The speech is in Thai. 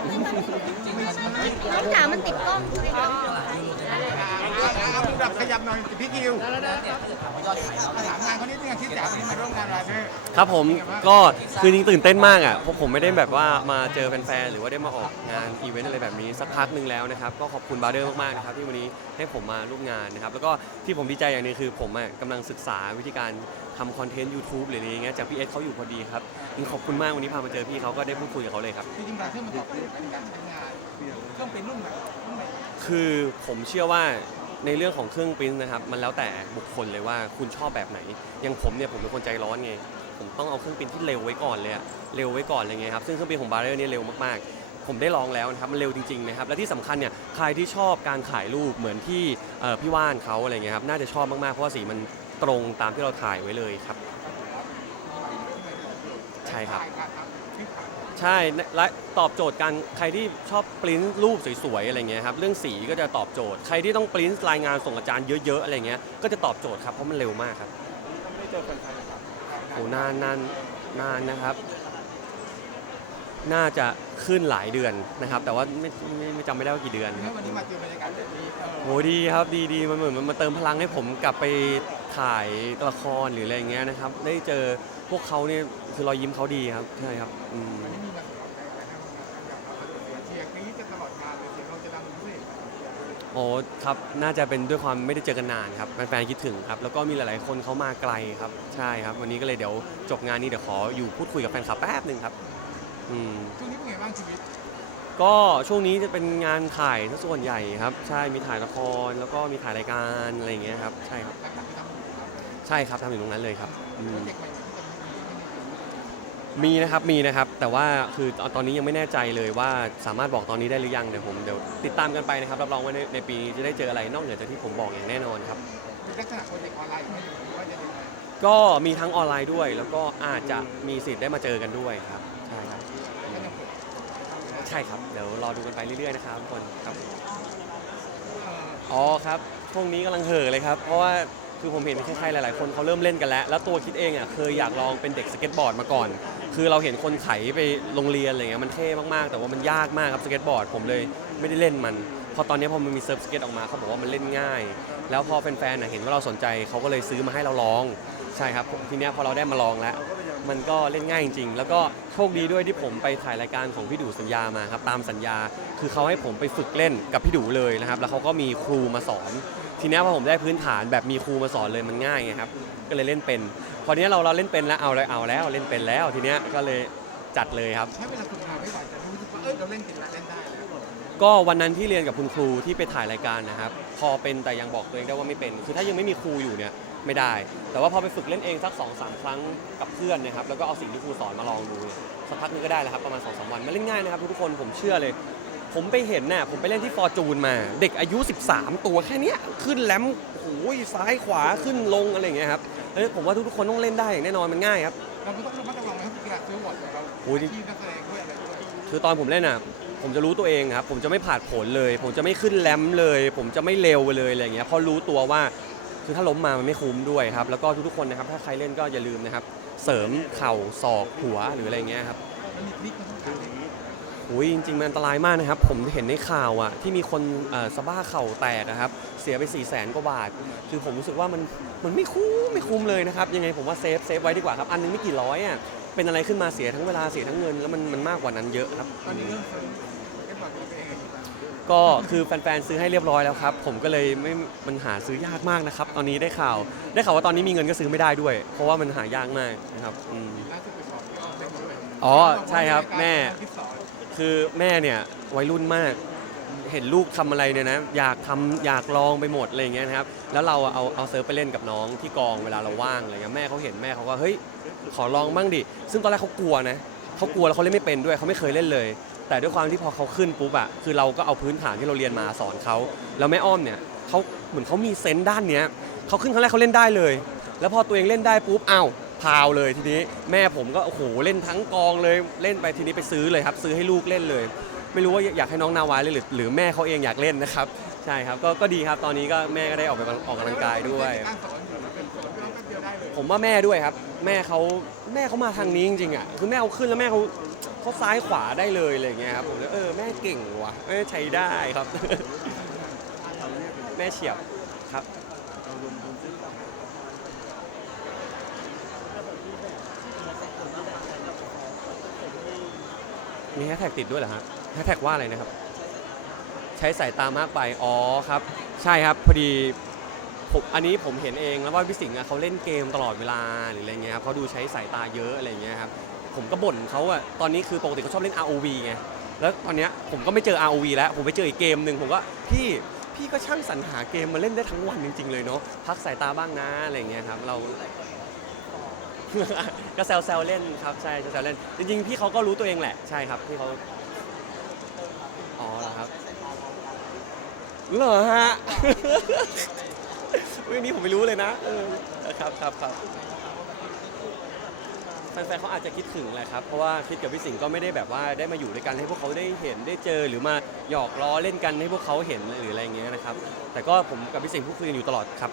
น้องจ๋ามันติดกล้องใช่ไหมคะเอาคุณแบบขยับหน่อยพี่คิวถามงานเขานิดนึงที่จาวันนี้มาร่วมงานราเธอร์ครับผมก็คือจริงตื่นเต้นมากอะเพราะผมไม่ได้แบบว่ามาเจอแฟนๆหรือว่าได้มาออกงานอีเวนต์อะไรแบบนี้สักพักหนึ่งแล้วนะครับก็ขอบคุณบาร์เดอร์มากๆนะครับที่วันนี้ให้ผมมาร่วมงานนะครับแล้วก็ที่ผมดีใจอย่างนึงคือผมอะกำลังศึกษาวิธีการ ทำคอนเทนต์ YouTube หรืออะไรอย่างเงี้ยจากพี่เอสเขาอยู่พอดีครับจริงขอบคุณมากวันนี้พามาเจอพี่เขาก็ได้พูดคุยกับเขาเลยครับ จริงๆราเธอร์มันก็เป็นการใช้งานเครื่องเป็นรุ่นแบบรุ่นใหม่คือผมเชื่อว่าในเรื่องของเครื่องปริ้นท์นะครับมันแล้วแต่บุคคลเลยว่าคุณชอบแบบไหนอย่างผมเนี่ยผมเป็นคนใจร้อนไงผมต้องเอาเครื่องปริ้นท์ที่เร็วไว้ก่อนเลยอะเร็วไว้ก่อนเลยไงครับซึ่งเครื่องปริ้นท์ของบาร์เรอร์เนี่ยเร็วมากๆ ผมได้ลองแล้วนะครับมันเร็วจริงๆนะครับและที่สำคัญเนี่ยใครที่ชอบการถ่ายรูปเหมือนที่เอ่อพี่ว่านเขาอะไรเงี้ยครับน่าจะชอบมากๆเพราะว่าสีมัน ตรงตามที่เราถ่ายไว้เลยครับ ใช่ครับ ใช่และตอบโจทย์การใครที่ชอบปริ้นรูปสวยๆอะไรเงี้ยครับเรื่องสีก็จะตอบโจทย์ ใครที่ต้องปริ้นรายงานส่งอาจารย์เยอะๆอะไรเงี้ยก็จะตอบโจทย์ครับเพราะมันเร็วมากครับโอ้นานนานนานนะครับ น่าจะขึ้นหลายเดือนนะครับ แต่ว่าไม่ไม่ไม่จำไม่ได้ว่ากี่เดือนคเมื่รัอบวันนี้มาเจอบรรยากาศแบบนี้เออโหดีครับดีดีมันเหมือนมันมาเติมพลังให้ผมกลับไป ถ่ายละครหรืออะไรเงี้ยนะครับ ได้เจอพวกเขาเนี่ยคือรอยยิ้มเขาดีครับใช่ครับอืมวันนี้มีมาสำหรับแฟนๆเชียร์กรี๊ดจะตลอดงานเลยเสียงเราจะดังพิเศษโอ้ครับ น่าจะเป็นด้วยความไม่ได้เจอกันนานครับแฟนๆคิดถึงครับ แล้วก็มีหลายๆคนเขามาไกลครับ ใช่ครับ วันนี้ก็เลยเดี๋ยวจบงานนี้เดี๋ยวขออยู่พูดคุยกับแฟนคลับแป๊บหนึ่งครับ อืม ช่วงนี้เป็นไงบ้างชีวิตก็ช่วงนี้จะเป็นงานถ่ายซะส่วนใหญ่ครับ ใช่ มีถ่ายละคร แล้วก็มีถ่ายรายการอะไรอย่างเงี้ยครับ ใช่ครับ หลังจากที่ทำ ใช่ครับทำอยู่ตรงนั้นเลยครับอืโปรมเจกต์ใหม่ๆที่จะมีมีนะครับมีนะครับ แต่ว่าคือตอนตอนนี้ยังไม่แน่ใจเลยว่าสามารถบอกตอนนี้ได้หรือยังเดี๋ยวผมเดี๋ยวติดตามกันไปนะครับรับรองว่าในในปีนี้จะได้เจออะไรนอกเหนือจากที่ผมบอกอย่างแน่นอนครับเป็นลักษณะโปรเจกต์ออนไลน์ไหมหรือว่าจะยังไงก็มีทั้งออนไลน์ด้วย แล้วก็อาจจะมีสิทธิ์ได้มาเจอกันด้วยครับใช่ครับก็ยังเปิดใช่ครับเดี๋ยวรอดูกันไปเรื่อยๆนะครับทุกคนครับเอ่ออ๋อครับช่วงนี้กำลังเห่อเลยครับ เพราะว่า คือผมเห็นใครๆหลาย ๆ คนเขาเริ่มเล่นกันแล้ว แล้วตัวคิดเองอะเคยอยากลองเป็นเด็กสเก็ตบอร์ดมาก่อน คือเราเห็นคนไถไปโรงเรียนอะไรเงี้ยมันเท่มากๆ แต่ว่ามันยากมากครับสเก็ตบอร์ดผมเลยไม่ได้เล่นมัน พอตอนนี้พอมันมีเซิร์ฟสเก็ตออกมาเขาบอกว่ามันเล่นง่าย แล้วพอแฟนๆน่ะเห็นว่าเราสนใจเขาก็เลยซื้อมาให้เราลอง ใช่ครับทีเนี้ยพอเราได้มาลองแล้ว มันก็เล่นง่ายจริง ๆ แล้วก็โชคดีด้วยที่ผมไปถ่ายรายการของพี่ดูสัญญามาครับตามสัญญา คือเขาให้ผมไปฝึกเล่นกับพี่ดูเลยนะครับแล้วเขาก็มีครูมาสอน ทีเนี้ยพอผมได้พื้นฐานแบบมีครูมาสอนเลยมันง่ายไงครับ ก็เลยเล่นเป็น พอเนี้ยเราเราเล่นเป็นแล้วเอาเลยเอาแล้วเล่นเป็นแล้วทีเนี้ยก็เลยจัดเลยครับ ใช้เวลาฝึกนานไม่ไหวแต่รู้สึกว่าเอ้ยเราเล่นเป็นแล้วเล่นได้แล้วก็วันนั้นที่เรียนกับคุณครูที่ไปถ่ายรายการนะครับ พอเป็นแต่ยังบอกตัวเองได้ว่าไม่เป็น คือถ้ายังไม่มีครูอยู่เนี่ยไม่ได้ แต่ว่าพอไปฝึกเล่นเองสัก2อสครั้งกับเพื่อนนะครับ แล้วก็เอาสิ่งที่ครูสอนมาลองดูเนี่ยสักพักนึงก็ได้แล้วครับประมาณ2อสวันมันเล่นง่ายนะครับทุกคนผมเชื่อเลย ผมไปเห็นน่ะผมไปเล่นที่ฟอร์จูนมา เด็กอายุ 13 ตัวแค่เนี้ยขึ้นแลมโอ้ยซ้ายขวาขึ้นลงอะไรอย่างเงี้ยครับเอ้ยผมว่าทุกๆคนต้องเล่นได้อย่างแน่นอนมันง่ายครับ เราก็ต้องระมัดระวังนะครับกีฬาซื้อหมดเราโอ้ยที่นักแสดงด้วยอะไรด้วยคือตอนผมเล่นอะผมจะรู้ตัวเองครับ ผมจะไม่ผ่านผลเลย ผมจะไม่ขึ้นแรมเลย ผมจะไม่เร็วไปเลยอะไรอย่างเงี้ยเพราะรู้ตัวว่าคือถ้าล้มมามันไม่คุ้มด้วยครับ แล้วก็ทุกๆคนนะครับ ถ้าใครเล่นก็อย่าลืมนะครับ เสริมเข่าศอกหัวหรืออะไรอย่างเงี้ยครับ มันมีทริคมันต้องการอย่างนี้โอ้ยจริงๆมันอันตรายมากนะครับ ผมเห็นในข่าวอะที่มีคนเอ่อสะบ้าเข่าแตกนะครับ เสียไป4ี่แสนกว่าบาท คือผมรู้สึกว่ามันมันไม่คุ้มไม่คุ้มเลยนะครับ ยังไงผมว่าเซฟเซฟไว้ดีกว่าครับ อันนึงไม่กี่ร้อยอะเป็นอะไรขึ้นมาเสียทั้งเวลาเสียทั้งเงิน แล้วมันมันมากกว่านั้นเยอะครับ ตอนนี้เริ่มซื้อเก็ตบอร์ดตัวเองก็คือแฟนๆซื้อให้เรียบร้อยแล้วครับ ผมก็เลยไม่มันหาซื้อยากมากนะครับ ตอนนี้ได้ข่าว ได้ข่าวว่าตอนนี้มีเงินก็ซื้อไม่ได้ด้วย เพราะว่ามันหายากมากนะครับอืมล่าสุดไปสอบที่ออสเตรเลียอ๋อใช่ครับแม่ ที่สอน คือแม่เนี่ยวัยรุ่นมาก เห็นลูกทำอะไรเนี่ยนะ อยากทำอยากลองไปหมดอะไรอย่างเงี้ยนะครับ แล้วเราอะเอาเอาเซิร์ฟไปเล่นกับน้องที่กองเวลาเราว่างอะไรเงี้ยแม่เขาเห็นแม่เขาก็เฮ้ยขอลองบ้างดิ ซึ่งตอนแรกเขากลัวนะเขากลัวแล้วเขาเล่นไม่เป็นด้วยเขาไม่เคยเล่นเลย แต่ด้วยความที่พอเขาขึ้นปุ๊บอะคือเราก็เอาพื้นฐานที่เราเรียนมาสอนเขาแล้วแม่อ้อมเนี่ยเขาเหมือนเขามีเซนส์ด้านเนี้ยเขาขึ้นครั้งแรกเขาเล่นได้เลย แล้วพอตัวเองเล่นได้ปุ๊บอ้าว พาวเลยทีนี้แม่ผมก็โอ้โหเล่นทั้งกองเลยเล่นไปทีนี้ไปซื้อเลยครับ ซื้อให้ลูกเล่นเลย ไม่รู้ว่าอยากให้น้องนาวาเล่นหรือหรือแม่เขาเองอยากเล่นนะครับใช่ครับก็ก็ดีครับตอนนี้ก็แม่ก็ได้ออกไปออกกำลังกายด้วย การสอนอยู่เป็นสอนน้องแป๊บเดียวได้เลยผมว่าแม่ด้วยครับ แม่เขาแม่เขามาทางนี้จริงๆอะคือแม่เขาขึ้นแล้วแม่เขาเขาซ้ายขวาได้เลยอะไรอย่างเงี้ยครับผมเลยเออแม่เก่งว่ะแม่ใช้ได้ครับ แม่เฉียบครับ มีแฮชแท็กติดด้วยเหรอฮะแฮชแท็กว่าอะไรนะครับ ใช้สายตามากไป อ๋อครับ ใช่ครับ พอดีผมอันนี้ผมเห็นเองแล้วว่าพี่สิงห์อะเขาเล่นเกมตลอดเวลาหรืออะไรเงี้ยครับเขาดูใช้สายตาเยอะอะไรเงี้ยครับผมก็บ่นเขาอะตอนนี้คือปกติเขาชอบเล่น ROV ไงแล้วตอนเนี้ยผมก็ไม่เจอ ROV แล้ว ผมไปเจออีกเกมหนึ่งผมก็พี่พี่ก็ช่างสรรหาเกมมาเล่นได้ทั้งวันจริง ๆ เลยเนาะพักสายตาบ้างนะอะไรเงี้ยครับเรา ก็แซวๆเล่นครับใช่แซวๆเล่น จริงๆพี่เขาก็รู้ตัวเองแหละใช่ครับพี่เขาอ๋อเหรอครับเหรอฮะ อุ้ยอันนี้ผมไม่รู้เลยนะเออครับครับครับแฟนๆเขาอาจจะคิดถึงแหละครับ เพราะว่าคิดกับพี่สิงห์ก็ไม่ได้แบบว่าได้มาอยู่ด้วยกันให้พวกเขาได้เห็นได้เจอหรือมาหยอกล้อเล่นกันให้พวกเขาเห็นหรืออะไรอย่างเงี้ยนะครับ แต่ก็ผมกับพี่สิงห์พูดคุยกันอยู่ตลอดครับ